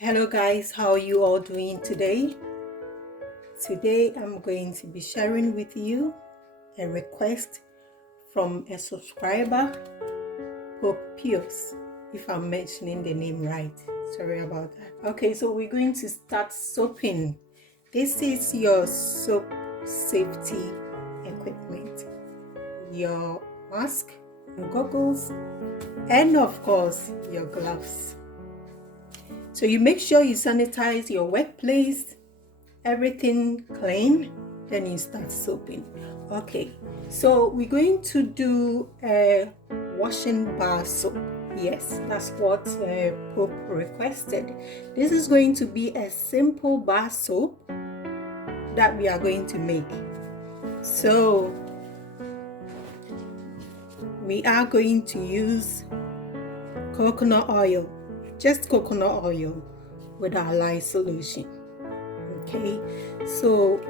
Hello guys, how are you all doing today? Today I'm going to be sharing with you a request from a subscriber, Pope Pius, if I'm mentioning the name right. Sorry about that. Okay, so we're going to start soaping. This is your soap safety equipment. Your mask, your goggles, and of course, your gloves. So you make sure you sanitize your workplace, everything clean, then you start soaping. Okay, so we're going to do a washing bar soap. Yes, that's what Pope requested. This is going to be a simple bar soap that we are going to make. So we are going to use coconut oil, just coconut oil with our lye solution. Okay, so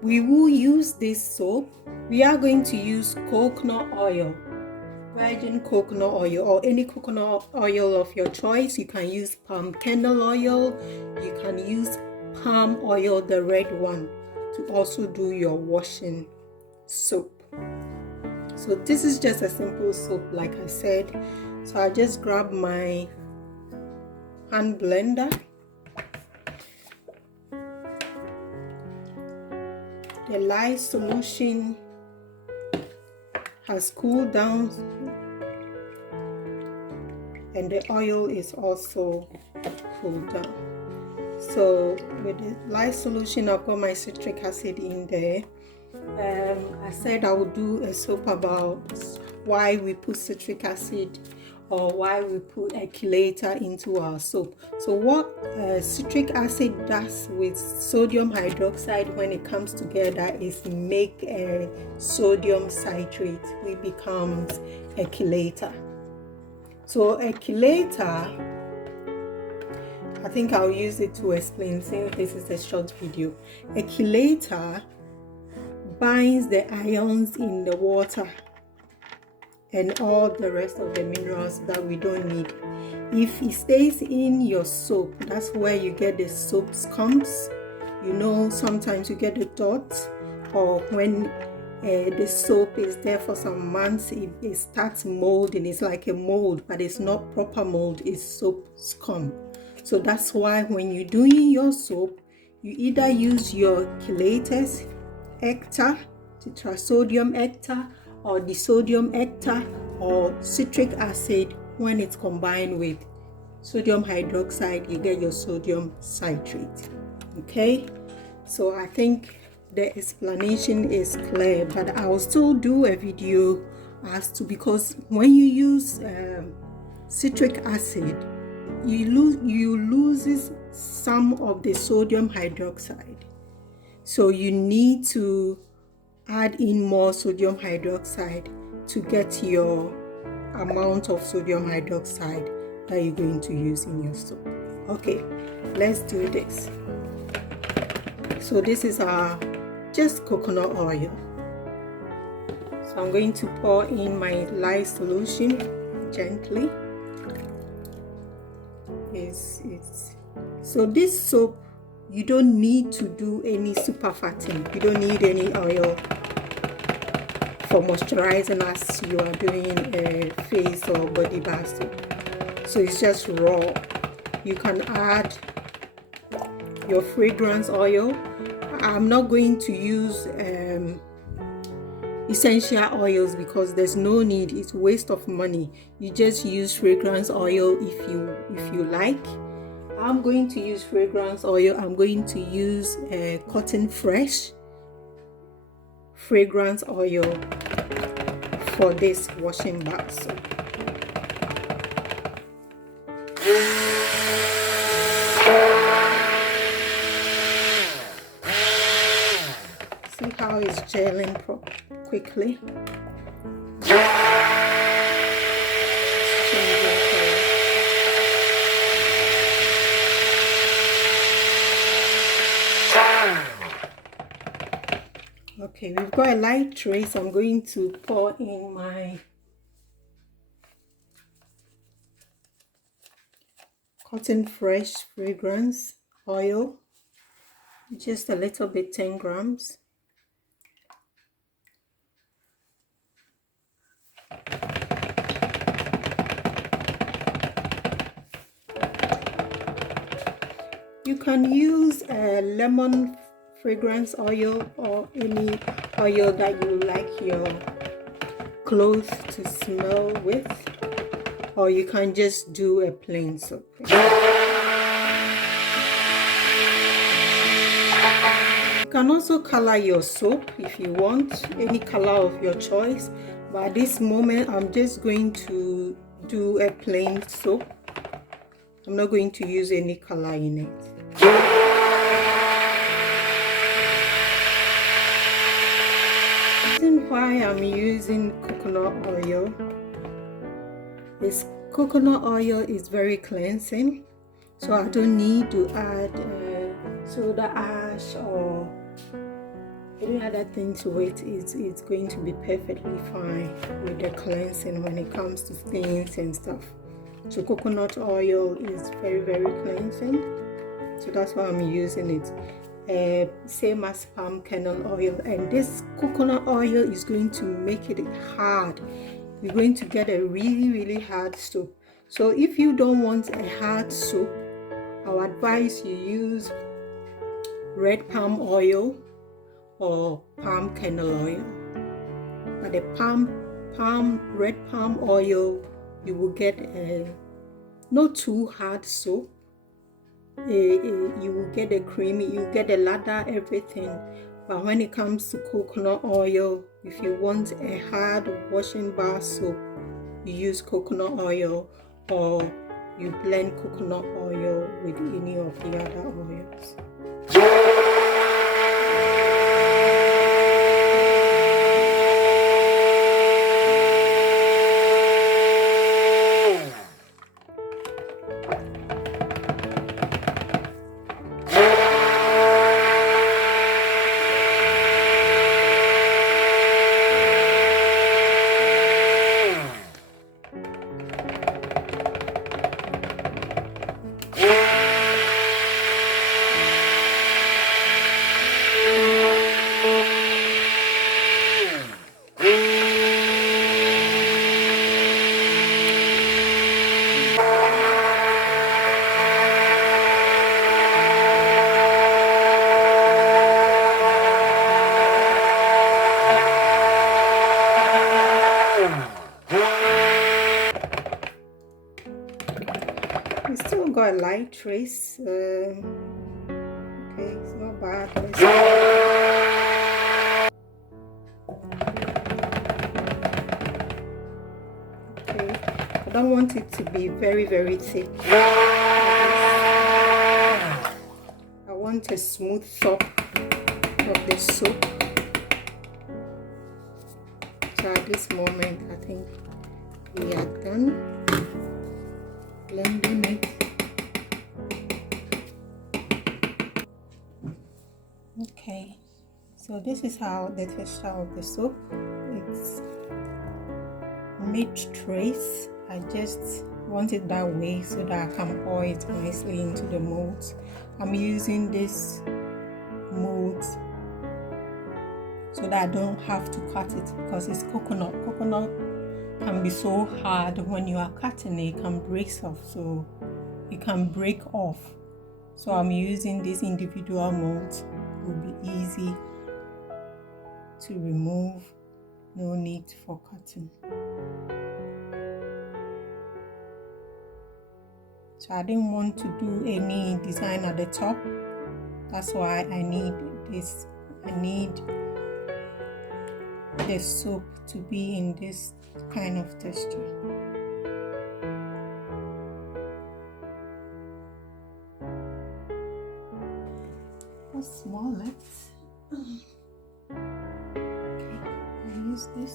we will use this soap. We are going to use coconut oil, virgin coconut oil, or any coconut oil of your choice. You can use palm kernel oil, you can use palm oil, the red one, to also do your washing soap. So this is just a simple soap, like I said. So I just grab my hand blender. The lye solution has cooled down and the oil is also cooled down. So with the lye solution, I've got my citric acid in there. I said I would do a soap about why we put citric acid or why we put a chelator into our soap. So what citric acid does with sodium hydroxide when it comes together is make a sodium citrate, which becomes a chelator. So a chelator, I think I'll use it to explain since this is a short video. A chelator binds the ions in the water and all the rest of the minerals that we don't need. If it stays in your soap, that's where you get the soap scums. You know, sometimes you get the dots, or when the soap is there for some months, it starts molding. It's like a mold, but it's not proper mold, it's soap scum. So that's why when you're doing your soap, you either use your chelators, ecta, tetrasodium ecta, or disodium ecta, or citric acid. When it's combined with sodium hydroxide, you get your sodium citrate. Okay, so I think the explanation is clear, but I'll still do a video as to, because when you use citric acid, you loses some of the sodium hydroxide, so you need to add in more sodium hydroxide to get your amount of sodium hydroxide that you're going to use in your soap. Okay, let's do this. So this is our just coconut oil. So I'm going to pour in my lye solution gently. So this soap, you don't need to do any super fatting. You don't need any oil for moisturizing as you are doing a face or body bar soap. So it's just raw. You can add your fragrance oil. I'm not going to use essential oils because there's no need. It's waste of money. You just use fragrance oil if you like. I'm going to use fragrance oil. I'm going to use cotton fresh fragrance oil for this washing bar soap. See how it's gelling quickly. Okay, we've got a light tray, so I'm going to pour in my cotton fresh fragrance oil, just a little bit, 10 grams. You can use a lemon fragrance oil or any oil that you like your clothes to smell with, or you can just do a plain soap. You can also color your soap if you want, any color of your choice, but at this moment I'm just going to do a plain soap. I'm not going to use any color in it. The reason why I'm using coconut oil is coconut oil is very cleansing, so I don't need to add soda ash or any other thing to it. It's going to be perfectly fine with the cleansing when it comes to stains and stuff. So coconut oil is very, very cleansing, so that's why I'm using it. Same as palm kernel oil, and this coconut oil is going to make it hard. We're going to get a really, really hard soap. So if you don't want a hard soap, I would advise you use red palm oil or palm kernel oil. But the red palm oil, you will get a not too hard soap. You will get a creamy, you get a lather, everything. But when it comes to coconut oil, if you want a hard washing bar soap, you use coconut oil, or you blend coconut oil with any of the other oils. It's still got a light trace. Okay, it's not bad. Okay, I don't want it to be very, very thick. I want a smooth top of the soap. So at this moment, I think we are done blending it. Okay, so this is how the texture of the soap. It's mid-trace. I just want it that way so that I can pour it nicely into the molds. I'm using this molds so that I don't have to cut it, because it's coconut. Coconut can be so hard when you are cutting it, can break off, so it can break off. So I'm using these individual molds. It will be easy to remove, no need for cutting. So I didn't want to do any design at the top. That's why I need this. I need the soap to be in this kind of texture. Let's small it. Okay, I use this.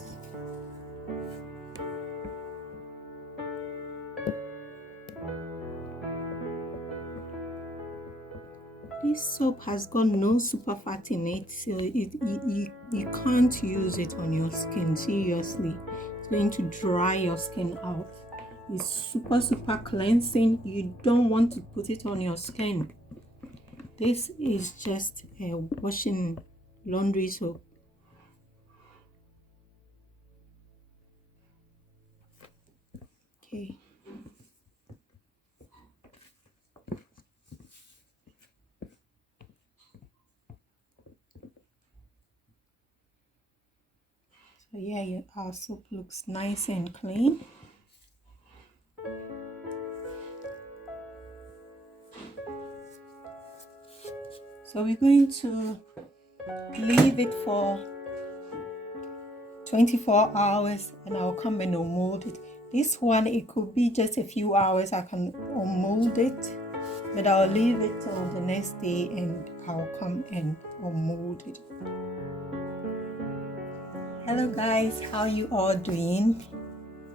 This soap has got no super fat in it, so you can't use it on your skin. Seriously, it's going to dry your skin out. is super cleansing. You don't want to put it on your skin. This is just a washing laundry soap. Okay. So yeah, our soap looks nice and clean. So we're going to leave it for 24 hours and I'll come and unmold it. This one, it could be just a few hours. I can unmold it, but I'll leave it till the next day and I'll come and unmold it. Hello guys, how you all doing?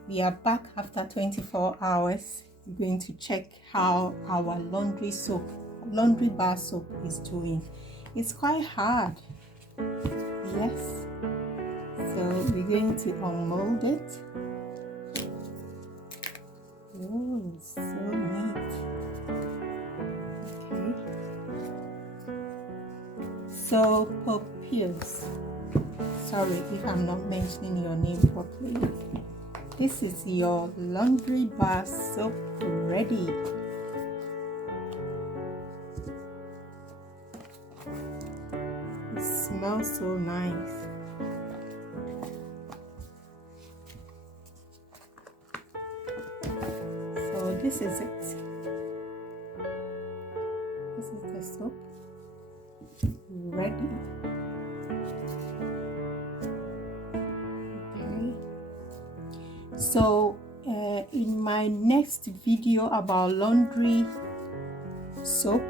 We are back after 24 hours. We're going to check how our laundry bar soap is doing. It's quite hard. Yes. So we're going to unmold it. Oh, so neat. Okay. So Pope Pius. Sorry if I'm not mentioning your name properly. This is your laundry bar soap ready. It smells so nice. So this is it. This is the soap ready. So in my next video about laundry soap,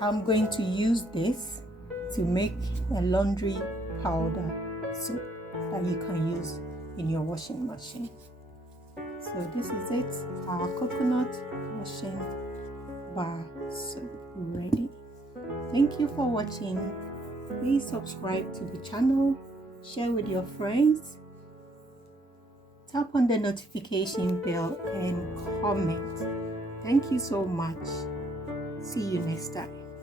I'm going to use this to make a laundry powder soap that you can use in your washing machine. So this is it, our coconut washing bar soap ready. Thank you for watching. Please subscribe to the channel, share with your friends, tap on the notification bell and comment. Thank you so much. See you next time.